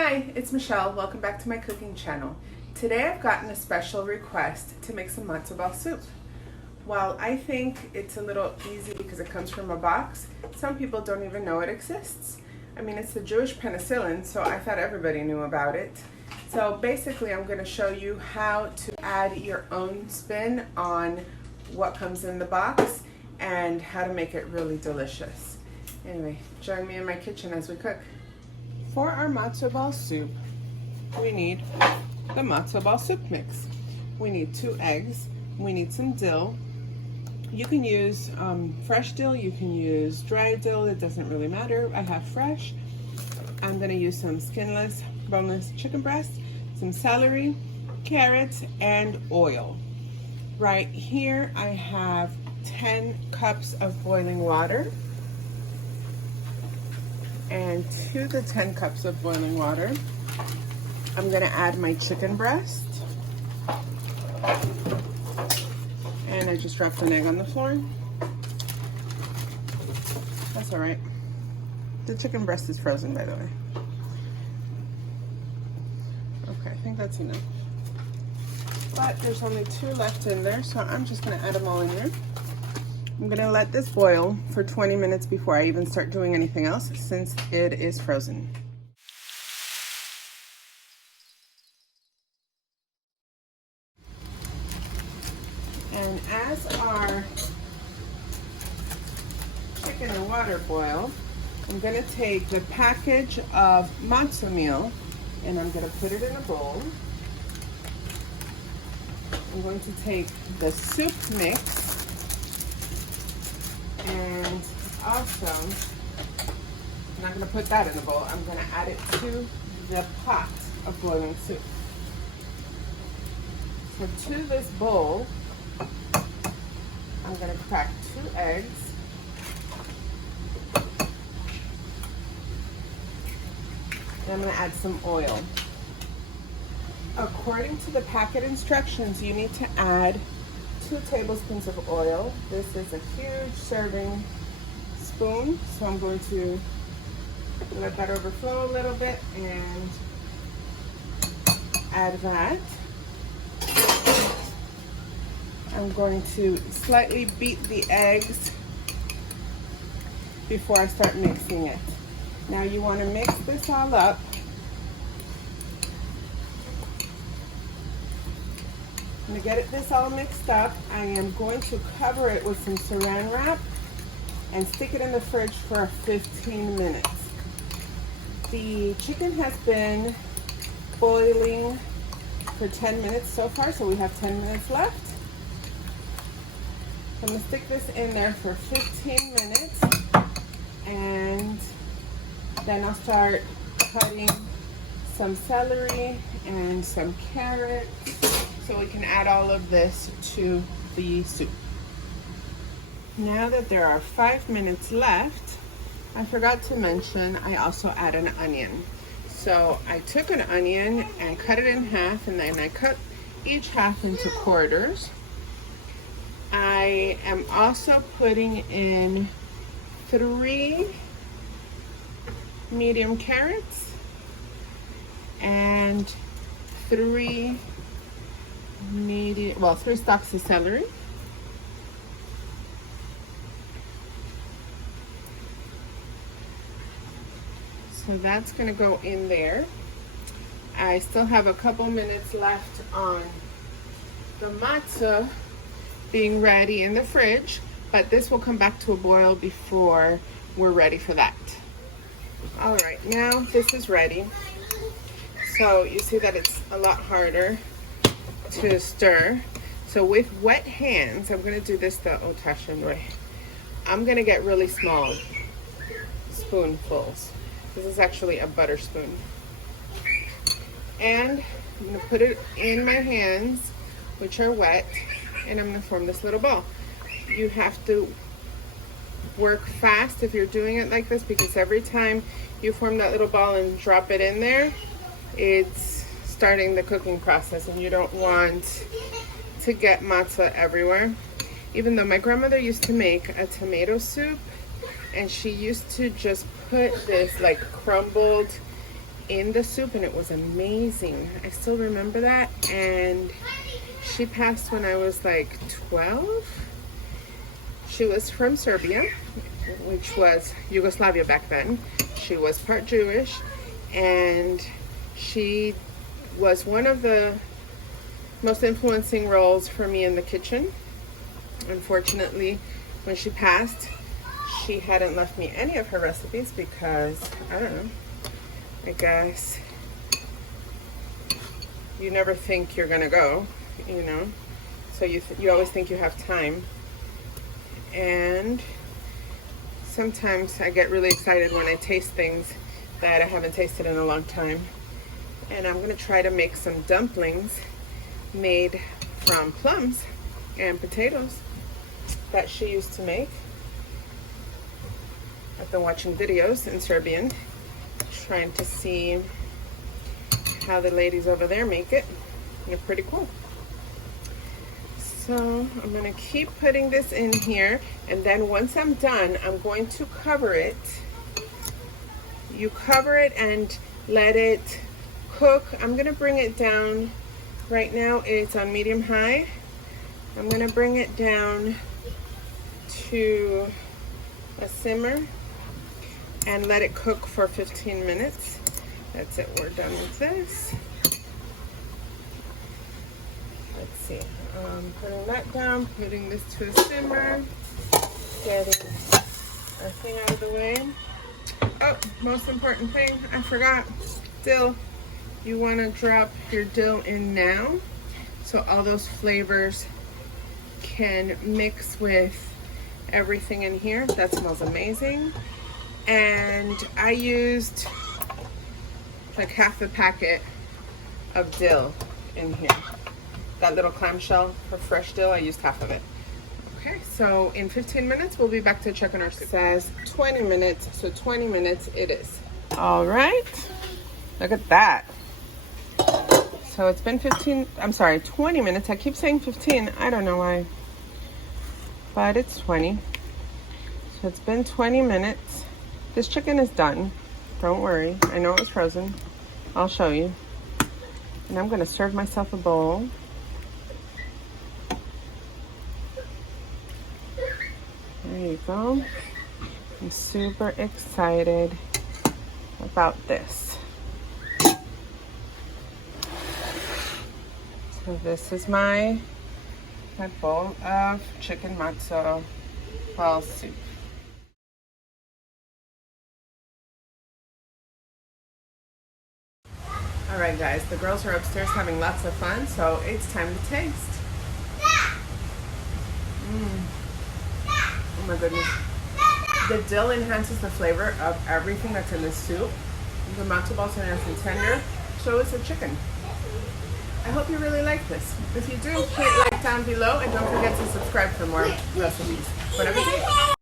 Hi, it's Michelle. Welcome back to my cooking channel. Today I've gotten a special request to make some matzo ball soup. While I think it's a little easy because it comes from a box, some people don't even know it exists. I mean, it's the Jewish penicillin, so I thought everybody knew about it. So basically I'm going to show you how to add your own spin on what comes in the box and how to make it really delicious. Anyway, join me in my kitchen as we cook. For our matzo ball soup, we need the matzo ball soup mix. We need 2 eggs. We need some dill. You can use fresh dill. You can use dry dill. It doesn't really matter. I have fresh. I'm going to use some skinless, boneless chicken breast, some celery, carrots, and oil. Right here, I have 10 cups of boiling water. And to the 10 cups of boiling water, I'm going to add my chicken breast. And I just dropped an egg on the floor. That's all right. The chicken breast is frozen, by the way. Okay, I think that's enough. But there's only 2 left in there, so I'm just going to add them all in there. I'm going to let this boil for 20 minutes before I even start doing anything else, since it is frozen. And as our chicken and water boil, I'm going to take the package of matzo meal and I'm going to put it in a bowl. I'm going to take the soup mix. And also, I'm not going to put that in the bowl. I'm going to add it to the pot of boiling soup. So to this bowl, I'm going to crack 2 eggs. And I'm going to add some oil. According to the packet instructions, you need to add 2 tablespoons of oil. This is a huge serving spoon, so I'm going to let that overflow a little bit and add that. I'm going to slightly beat the eggs before I start mixing it. Now you want to mix this all up. To get this all mixed up, I am going to cover it with some saran wrap and stick it in the fridge for 15 minutes. The chicken has been boiling for 10 minutes so far, so we have 10 minutes left. So I'm going to stick this in there for 15 minutes and then I'll start cutting some celery and some carrots, so we can add all of this to the soup. Now that there are 5 minutes left, I forgot to mention I also add an onion. So I took an onion and cut it in half, and then I cut each half into quarters. I am also putting in 3 medium carrots and 3 stalks of celery. So that's going to go in there. I still have a couple minutes left on the matzo being ready in the fridge, but this will come back to a boil before we're ready for that. All right, now this is ready. So you see that it's a lot harder to stir. So with wet hands, I'm going to do this the old-fashioned way. I'm going to get really small spoonfuls. This is actually a butter spoon. And I'm going to put it in my hands, which are wet, and I'm going to form this little ball. You have to work fast if you're doing it like this, because every time you form that little ball and drop it in there, it's starting the cooking process, and you don't want to get matzo everywhere. Even though my grandmother used to make a tomato soup, and she used to just put this like crumbled in the soup, and it was amazing. I still remember that. And she passed when I was like 12. She was from Serbia, which was Yugoslavia back then. She was part Jewish, and she was one of the most influencing roles for me in the kitchen. Unfortunately, when she passed, she hadn't left me any of her recipes because, I don't know, I guess you never think you're gonna go, you know, so you always think you have time. And sometimes I get really excited when I taste things that I haven't tasted in a long time. And I'm gonna try to make some dumplings made from plums and potatoes that she used to make. I've been watching videos in Serbian, trying to see how the ladies over there make it. They're pretty cool. So I'm gonna keep putting this in here, and then once I'm done, I'm going to cover it. You cover it and let it cook. I'm gonna bring it down. Right now it's on medium high. I'm gonna bring it down to a simmer and let it cook for 15 minutes. That's it, we're done with this. Let's see, putting that down, putting this to a simmer, getting our thing out of the way. Oh, most important thing, I forgot, dill. You wanna drop your dill in now so all those flavors can mix with everything in here. That smells amazing. And I used like half a packet of dill in here. That little clamshell for fresh dill, I used half of it. Okay, so in 15 minutes, we'll be back to checking our soup. It says 20 minutes, so 20 minutes it is. All right, look at that. So it's been 20 minutes. I keep saying 15, I don't know why, but it's 20. So it's been 20 minutes. This chicken is done, don't worry. I know it was frozen, I'll show you. And I'm gonna serve myself a bowl. There you go. I'm super excited about this. So this is my bowl of chicken matzo ball soup. All right, guys, the girls are upstairs having lots of fun, so it's time to taste. Oh my goodness. The dill enhances the flavor of everything that's in the soup. The matzo balls are nice and tender, so is the chicken. I hope you really like this. If you do, hit like down below and don't forget to subscribe for more recipes. Whatever you